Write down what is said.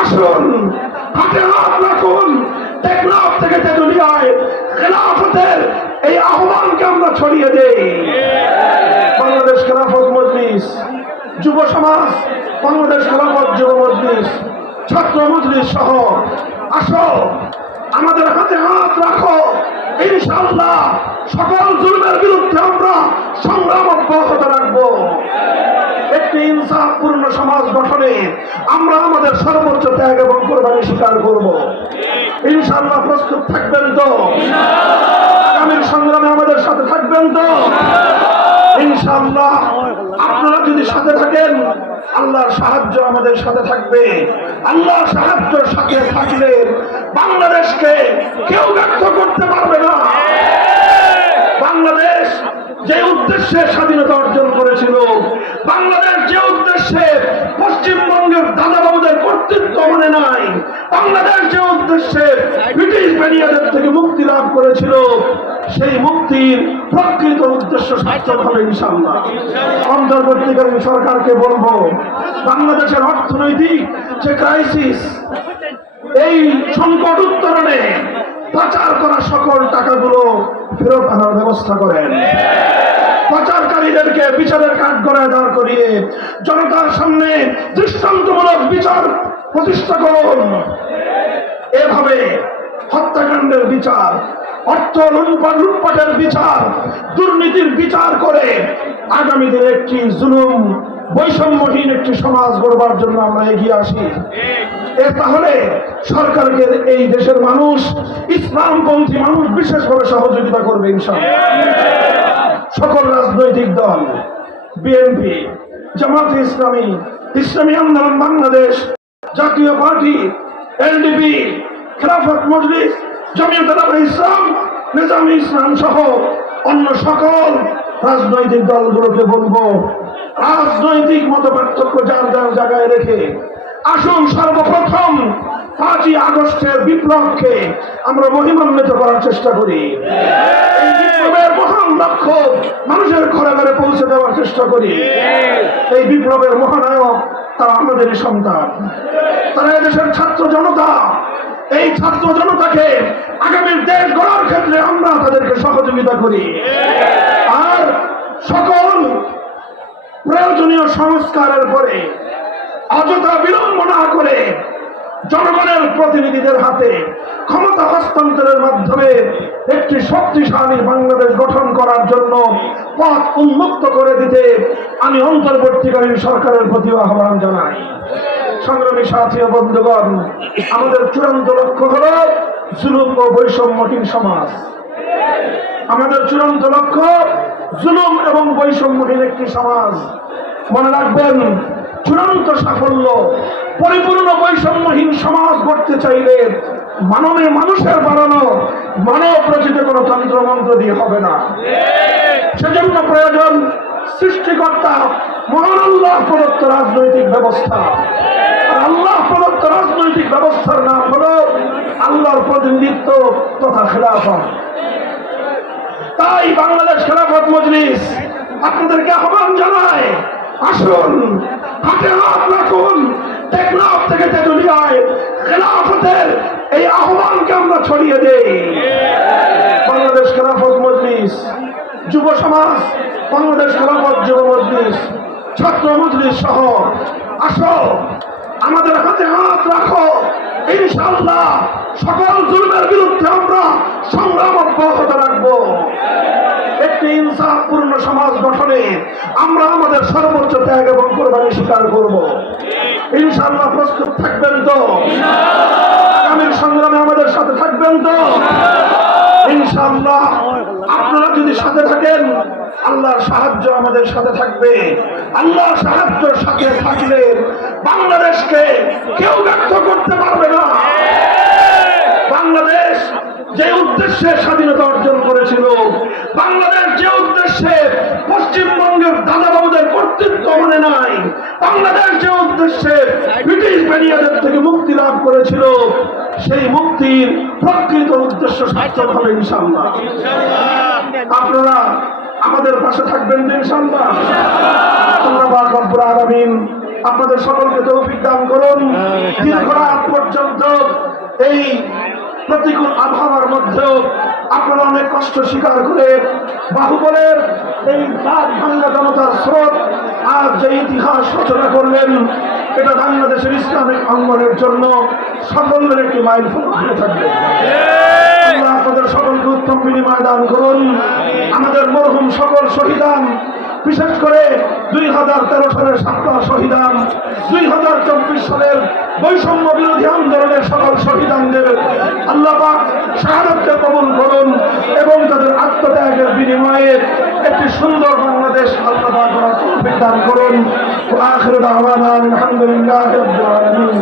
আসুন হাতে হাত রাখুন, টেকনাফ থেকে তেঁতুলিয়ায় খেলাফতের এই আহ্বানকে আমরা ছড়িয়ে দেই। বাংলাদেশ খেলাফত মজলিস, যুব সমাজ, বাংলাদেশ খেলাফত যুব মজলিস, ছাত্র মজলিস সহ আসো, আমাদের হাতে হাত রাখো। ইনশাআল্লাহ সকল জুলুমের বিরুদ্ধে আমরা সংগ্রাম অব্যাহত রাখবো। একটি ইনসাফপূর্ণ সমাজ গঠনে আমরা আমাদের সর্বোচ্চ ত্যাগ এবং কোরবানি স্বীকার করব। ইনশাআল্লাহ প্রস্তুত থাকবেন তো? আগামীর সংগ্রামে আমাদের সাথে থাকবেন তো? ইনশাআল্লাহ আপনারা যদি সাথে থাকেন, আল্লাহর সাহায্য আমাদের সাথে থাকবে। আল্লাহর সাহায্যের সাথে থাকলে বাংলাদেশকে কেউ ব্যর্থ করতে পারবে না। বাংলাদেশ যে উদ্দেশ্যে স্বাধীনতা অর্জন করেছিল, বাংলাদেশ যে উদ্দেশ্যে পশ্চিমবঙ্গের দাদাবাবুদের কর্তৃত্ব মানে নাই, বাংলাদেশ যে উদ্দেশ্যে ব্রিটিশ বেনিয়াদের থেকে মুক্তি লাভ করেছিল, সেই মুক্তির প্রকৃত উদ্দেশ্য সার্থক হবে ইনশাআল্লাহ। অন্তর্বর্তীকালীন সরকারকে বলবো, বাংলাদেশের অর্থনৈতিক যে ক্রাইসিস, এই সংকট উত্তরণে পাচার করা সকল টাকাগুলো ফেরত আনার ব্যবস্থা করেন। পাচারকারীদেরকে বিচারের কাঠগড়ায় দাঁড় করিয়ে জনতার সামনে দৃষ্টান্তমূলক বিচার প্রতিষ্ঠা করুন। এভাবে হত্যাকাণ্ডের বিচার, অর্থ লুটপাটের বিচার, দুর্নীতির বিচার করে আগামী দিনে একটি জুলুম বৈষম্যহীন একটি সমাজ গড়বার জন্য আমরা এগিয়ে আসি। তাহলে সরকারকে এই দেশের মানুষ, ইসলামপন্থী মানুষ বিশেষভাবে সহযোগিতা করবে ইনশাআল্লাহ। সকল রাজনৈতিক দল, বিএনপি, জামাতে ইসলামী, ইসলামী আন্দোলন বাংলাদেশ, জাতীয় পার্টি, এলডিপি, খেলাফত মজলিস, জমিয়ত ইসলাম, নিজামী ইসলাম সহ অন্য সকল রাজনৈতিক দলগুলোকে বলবো, রাজনৈতিক মতপার্থক্য যার যার জায়গায় রেখে আসুন সর্বপ্রথম 5ই আগস্টের বিপ্লবকে আমরা মহিমান্বিত করার চেষ্টা করি। এই বিপ্লবের মহান লক্ষ্য মানুষের ঘরে ঘরে পৌঁছে দেওয়ার চেষ্টা করি। এই বিপ্লবের মহানায়ক তারা আমাদেরই সন্তান, তারা এদেশের ছাত্র জনতা। এই ছাত্র জনতাকে আগামীর দেশ গড়ার ক্ষেত্রে আমরা তাদেরকে সহযোগিতা করি। আর সকল প্রয়োজনীয় সংস্কারের পরে অযথা বিলম্ব না করে জনগণের প্রতিনিধিদের হাতে ক্ষমতা হস্তান্তরের মাধ্যমে একটি শক্তিশালী বাংলাদেশ গঠন করার জন্য পথ উন্মুক্ত করে দিতে আমি অন্তর্বর্তীকালীন সরকারের প্রতি আহ্বান জানাই। সংগ্রামী সাথী ও বন্ধুগণ, আমাদের চূড়ান্ত লক্ষ্য হল জুলুম ও বৈষম্যহীন সমাজ। আমাদের চূড়ান্ত লক্ষ্য জুলুম এবং বৈষম্যহীন একটি সমাজ। মনে রাখবেন, চূড়ান্ত সাফল্য, পরিপূর্ণ বৈষম্যহীন সমাজ গড়তে চাইলে মানবে মানুষের বানানো মানব রচিত কোনো তন্ত্রমন্ত্র দিয়ে হবে না। সেজন্য প্রয়োজন সৃষ্টিকর্তা মহান আল্লাহ প্রদত্ত রাজনৈতিক ব্যবস্থা। আর আল্লাহ প্রদত্ত রাজনৈতিক ব্যবস্থার নাম হল আল্লাহর প্রতিনিধিত্ব তথা খেলাফত। তাই বাংলাদেশ খেলাফত মজলিস আপনাদেরকে আহ্বান জানায়, আসুন হাতে হাত রাখুন, টেকনাফ থেকে তেঁতুলিয়ায় খেলাফতের এই আহ্বানকে আমরা ছড়িয়ে দেই। বাংলাদেশ খেলাফত মজলিস, যুব সমাজ, বাংলাদেশ খেলাফত যুব মজলিস, ছাত্র মজলিস সহ আসো, আমাদের হাতে হাত রাখো। ইনশাআল্লাহ সকল জুলুমের বিরুদ্ধে আমরা সংগ্রাম অব্যাহত রাখবো। একটি ইনসাফপূর্ণ সমাজ গঠনে আমরা আমাদের সর্বোচ্চ ত্যাগ এবং কোরবানি স্বীকার করব। ইনশাআল্লাহ প্রস্তুত থাকবেন তো? আগামীর সংগ্রামে আমাদের সাথে থাকবেন তো? ইনশাআল্লাহ আপনারা যদি সাথে থাকেন, আল্লাহর সাহায্য আমাদের সাথে থাকবে। আল্লাহর সাহায্যের সাথে থাকলে বাংলাদেশকে কেউ ব্যর্থ করতে পারবে না। বাংলাদেশ যে উদ্দেশ্যে স্বাধীনতা অর্জন করেছিল, বাংলাদেশ যে উদ্দেশ্যে পশ্চিমবঙ্গের দাদাবাবুদের কর্তৃত্ব মানে নাই, বাংলাদেশ যে উদ্দেশ্যে ব্রিটিশ বেনিয়াদের থেকে মুক্তি লাভ করেছিল, সেই মুক্তির প্রকৃত উদ্দেশ্য সার্থক হবে ইনশাআল্লাহ। আপনারা আমাদের পাশে থাকবেন ইনশাআল্লাহ। আল্লাহ পাক রব্বুল আলামিন আপনাদের সকলকে তৌফিক দান করুন। দীর্ঘ রাত পর্যন্ত এই প্রতিকূল আবহাওয়ার মধ্যেও আপনারা অনেক কষ্ট স্বীকার করে বাহুবলের এই বাদ ভাঙ্গা জনতার স্রোত আজ যে ইতিহাস রচনা করলেন, এটা বাংলাদেশের ইসলামিক অঙ্গনের জন্য সাফল্যের একটি মাইলফলক হয়ে থাকবে। আল্লাহ আপনাদের সকলকে উত্তম বিনিময় দান করুন। আমাদের মরহুম সকল শহীদান, বিশেষ করে 2013 সালের 7টা শহীদান, 2024 সালের বৈষম্য বিরোধী আন্দোলনের সকল শহীদানদের আল্লাহ পাক শাহাদাতকে কবুল করুন এবং তাদের আত্মত্যাগের বিনিময়ে একটি সুন্দর বাংলাদেশ আল্লাহ পাক তৌফিক দান করুন। ওয়া আখিরু দাওয়ানা আলহামদুলিল্লাহি রাব্বিল আলামিন।